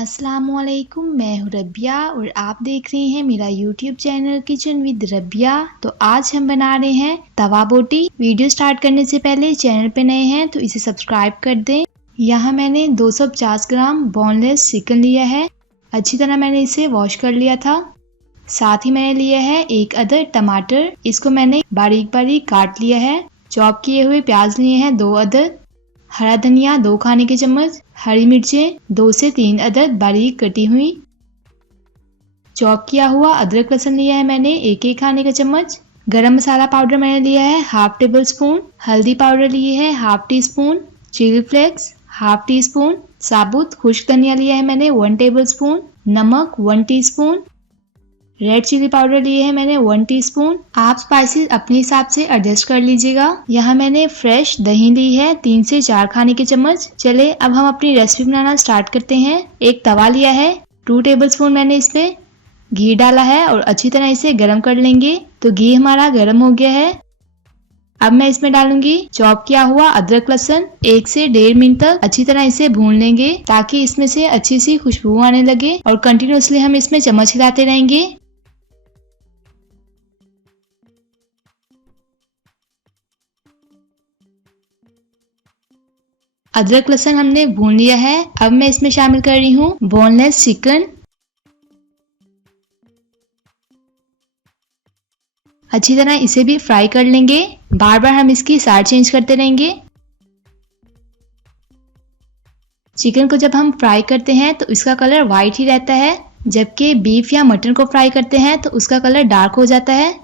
अस्सलामुअलैकुम, मैं हूँ रबिया और आप देख रहे हैं मेरा YouTube channel kitchen with Rabia. तो आज हम बना रहे हैं तवा बोटी। वीडियो स्टार्ट करने से पहले चैनल पे नए हैं तो इसे सब्सक्राइब कर दें। यहाँ मैंने 250 ग्राम बोनलेस चिकन लिया है। अच्छी तरह मैंने इसे वॉश कर लिया था। साथ ही मैंने लिया है एक अदद टमाटर, इसको मैंने बारीक बारीक काट लिया है। चॉप किए हुए प्याज लिए हैं 2 अदद, हरा धनिया 2 खाने के चम्मच, हरी मिर्चें 2 से 3 अदद बारीक कटी हुई, चॉप किया हुआ अदरक लहसुन लिया है मैंने 1 खाने का चम्मच, गरम मसाला पाउडर मैंने लिया है हाफ टेबल स्पून, हल्दी पाउडर लिए है half teaspoon, chilli flakes half teaspoon, साबुत खुश्क धनिया लिया है मैंने 1 टेबल स्पून, नमक 1 टीस्पून, रेड चिली पाउडर लिए है मैंने 1 टीस्पून। आप स्पाइसेस अपने हिसाब से एडजस्ट कर लीजिएगा। यहाँ मैंने फ्रेश दही ली है 3 से 4 खाने के चम्मच। चले अब हम अपनी रेसिपी बनाना स्टार्ट करते हैं। एक तवा लिया है, 2 टेबल स्पून मैंने इसमें घी डाला है और अच्छी तरह इसे गर्म कर लेंगे। तो घी हमारा गर्म हो गया है। अब मैं इसमें डालूंगी चॉप किया हुआ अदरक लहसुन। 1 से 1.5 मिनट तक अच्छी तरह इसे भून लेंगे ताकि इसमें से अच्छी सी खुशबू आने लगे और कंटिन्यूअसली हम इसमें चम्मच हिलाते रहेंगे। अदरक लहसुन हमने भून लिया है। अब मैं इसमें शामिल कर रही हूँ बोनलेस चिकन। अच्छी तरह इसे भी फ्राई कर लेंगे। बार बार हम इसकी साइड चेंज करते रहेंगे। चिकन को जब हम फ्राई करते हैं तो इसका कलर वाइट ही रहता है, जबकि बीफ या मटन को फ्राई करते हैं तो उसका कलर डार्क हो जाता है।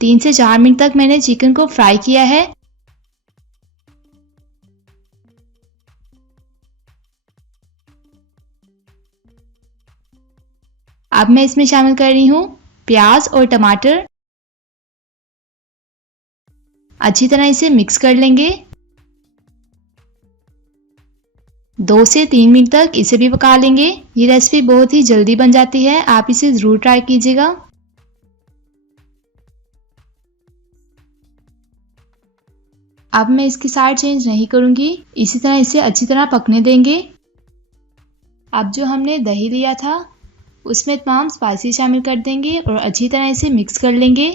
3 से 4 मिनट तक मैंने चिकन को फ्राई किया है। अब मैं इसमें शामिल कर रही हूँ प्याज और टमाटर। अच्छी तरह इसे मिक्स कर लेंगे। 2 से 3 मिनट तक इसे भी पका लेंगे। ये रेसिपी बहुत ही जल्दी बन जाती है, आप इसे जरूर ट्राई कीजिएगा। अब मैं इसकी साइड चेंज नहीं करूंगी, इसी तरह इसे अच्छी तरह पकने देंगे। अब जो हमने दही लिया था उसमें तमाम स्पाइसेस शामिल कर देंगे और अच्छी तरह इसे मिक्स कर लेंगे।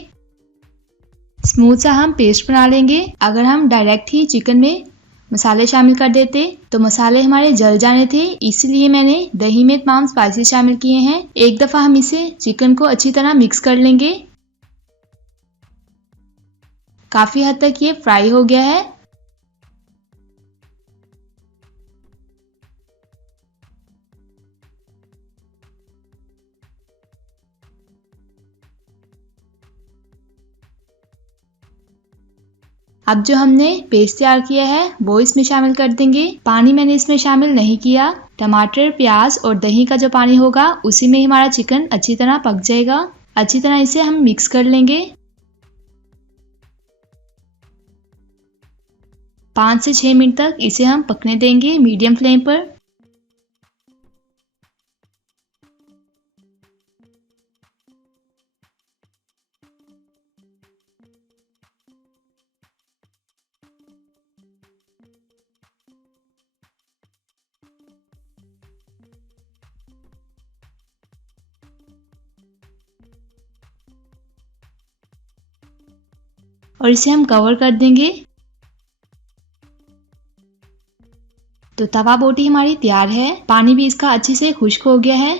स्मूथ सा हम पेस्ट बना लेंगे। अगर हम डायरेक्ट ही चिकन में मसाले शामिल कर देते तो मसाले हमारे जल जाने थे, इसलिए मैंने दही में तमाम स्पाइसेस शामिल किए हैं। एक दफ़ा हम इसे चिकन को अच्छी तरह मिक्स कर लेंगे। काफ़ी हद तक ये फ्राई हो गया है। अब जो हमने पेस्ट तैयार किया है वो इसमें शामिल कर देंगे। पानी मैंने इसमें शामिल नहीं किया। टमाटर, प्याज और दही का जो पानी होगा उसी में ही हमारा चिकन अच्छी तरह पक जाएगा। अच्छी तरह इसे हम मिक्स कर लेंगे। 5 से 6 मिनट तक इसे हम पकने देंगे मीडियम फ्लेम पर। और इसे हम कवर कर देंगे। तो तवा बोटी हमारी तैयार है। पानी भी इसका अच्छे से खुश्क हो गया है।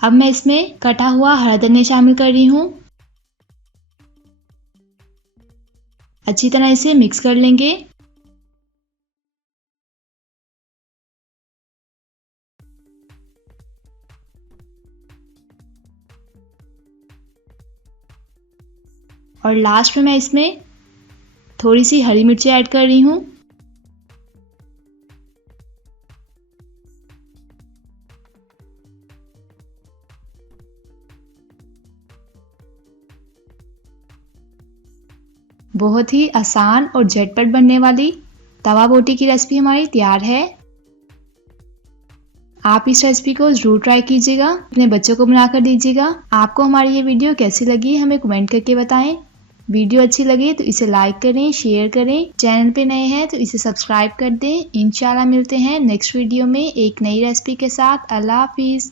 अब मैं इसमें कटा हुआ हरा धनिया शामिल कर रही हूँ। अच्छी तरह इसे मिक्स कर लेंगे। और लास्ट में मैं इसमें थोड़ी सी हरी मिर्ची ऐड कर रही हूँ। बहुत ही आसान और झटपट बनने वाली तवा बोटी की रेसिपी हमारी तैयार है। आप इस रेसिपी को जरूर ट्राई कीजिएगा, अपने बच्चों को बनाकर दीजिएगा। आपको हमारी ये वीडियो कैसी लगी हमें कमेंट करके बताएं। वीडियो अच्छी लगे तो इसे लाइक करें, शेयर करें। चैनल पे नए हैं तो इसे सब्सक्राइब कर दें। इंशाल्लाह मिलते हैं नेक्स्ट वीडियो में एक नई रेसिपी के साथ। अल्लाह हाफिज।